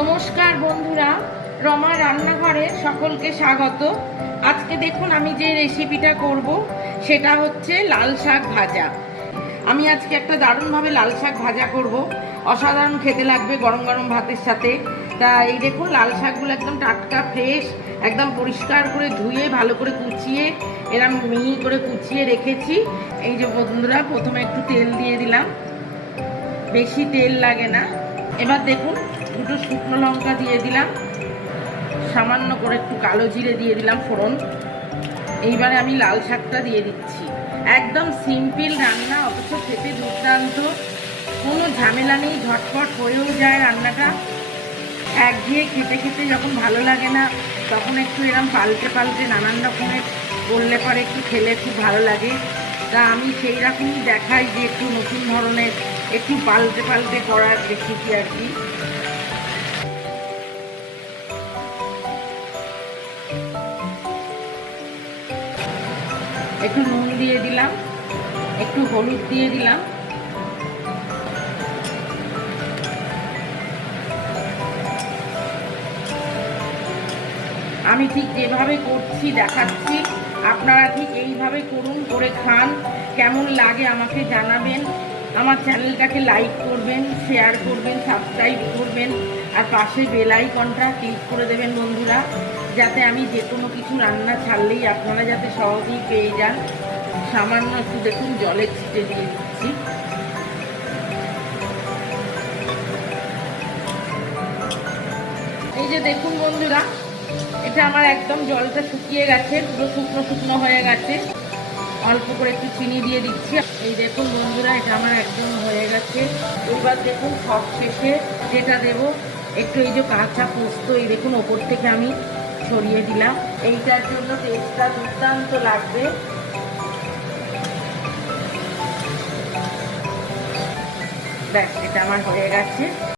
নমস্কার বন্ধুরা, রমা রান্নাঘরে সকলকে স্বাগত। আজকে দেখুন আমি যে রেসিপিটা করব সেটা হচ্ছে লাল শাক ভাজা। আমি আজকে একটা দারুণভাবে লাল শাক ভাজা করব, অসাধারণ খেতে লাগবে গরম গরম ভাতের সাথে। তা এই দেখুন লাল শাকগুলো একদম টাটকা ফ্রেশ, একদম পরিষ্কার করে ধুয়ে ভালো করে কুচিয়ে এরম মিহি করে কুচিয়ে রেখেছি। এই যে বন্ধুরা, প্রথমে একটু তেল দিয়ে দিলাম, বেশি তেল লাগে না। এবার দেখুন দুটো শুকনো লঙ্কা দিয়ে দিলাম, সামান্য করে একটু কালো জিরে দিয়ে দিলাম ফোড়ন। এইবারে আমি লাল শাকটা দিয়ে দিচ্ছি। একদম সিম্পল রান্না, অথচ খেতে দুর্দান্ত, কোনো ঝামেলা নেই, ঝটপট হয়েও যায় রান্নাটা। একঘেয়ে খেতে খেতে যখন ভালো লাগে না, তখন একটু এরম পাল্টে পাল্টে নানান রকমের করলে পরে একটু খেলে খুব ভালো লাগে। তা আমি সেই রকমই দেখাই যে একটু নতুন ধরনের, একটু পাল্টে পাল্টে করার রেসিপি আর কি। একটু নুন দিয়ে দিলাম, একটু হলুদ দিয়ে দিলাম, আমি ঠিক যেভাবে করছি দেখাচ্ছি, আপনারা ঠিক এইভাবে করুন, করে খান। কেমন লাগে আমাকে জানাবেন। আমার চ্যানেলটাকে লাইক করবেন, শেয়ার করবেন, সাবস্ক্রাইব করবেন, আর পাশে বেল আইকনটা ক্লিক করে দেবেন বন্ধুরা, যাতে আমি যে কোনো কিছু রান্না ছাড়লেই আপনারা যাতে সহজেই পেয়ে যান। সামান্য একটু দেখুন জলে ছিটে দিয়ে দিচ্ছি। এই যে দেখুন বন্ধুরা, এটা আমার একদম জলটা শুকিয়ে গেছে, পুরো শুকনো শুকনো হয়ে গেছে। অল্প করে একটু চিনি দিয়ে দিচ্ছি। এই দেখুন বন্ধুরা, এটা আমার একদম হয়ে গেছে। এবার দেখুন সব শেষে যেটা দেব, একটু এই যে কাঁচা পোস্ত, এই দেখুন ওপর থেকে আমি ছড়িয়ে দিলাম। এইটার জন্য টেস্টটা দুর্দান্ত লাগবে। ব্যাস, এটা আমার হয়ে গেছে।